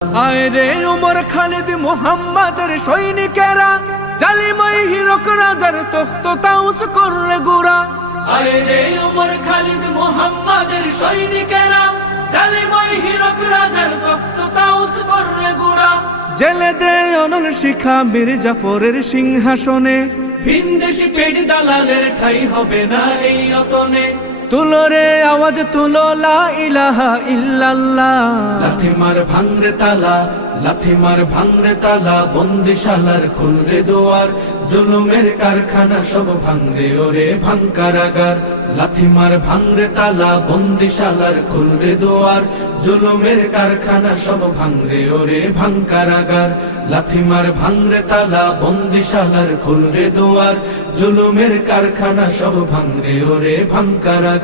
আয় রে উমর খালিদ মুহাম্মাদের সৈনিকেরা, জালিমাই হিরক রাজার তখ্ত তাউস করে গুড়া। আয় রে উমর খালিদ মুহাম্মাদের সৈনিকেরা, জালিমাই হিরক রাজার তখ্ত তাউস করে গুড়া। জেলে দে অনল শিখা বীর জাফরের সিংহাসনে, ভিনদেশি পেট দালালের ঠাই হবে না এই অতনে। তুলো রে আওয়াজ তুলো লা ইলাহা ইল্লাল্লাহ। লাথি মার ভাঙরে তালা, লাথি মার ভাঙরে তালা, বন্দিশালার খুলরে দুয়ার, জুলুমের কারখানা সব ভাঙরে ওরে ভাঙ কারাগার। লাথি মার ভাঙরে তালা, বন্দিশালার খুলরে দুয়ার, জুলুমের কারখানা সব ভাঙরে ওরে ভাঙ কারাগার। লাথি মার ভাঙরে তালা, বন্দিশালার খুলরে দুয়ার, জুলুমের কারখানা সব ভাঙরে ওরে ভাঙ কারাগার।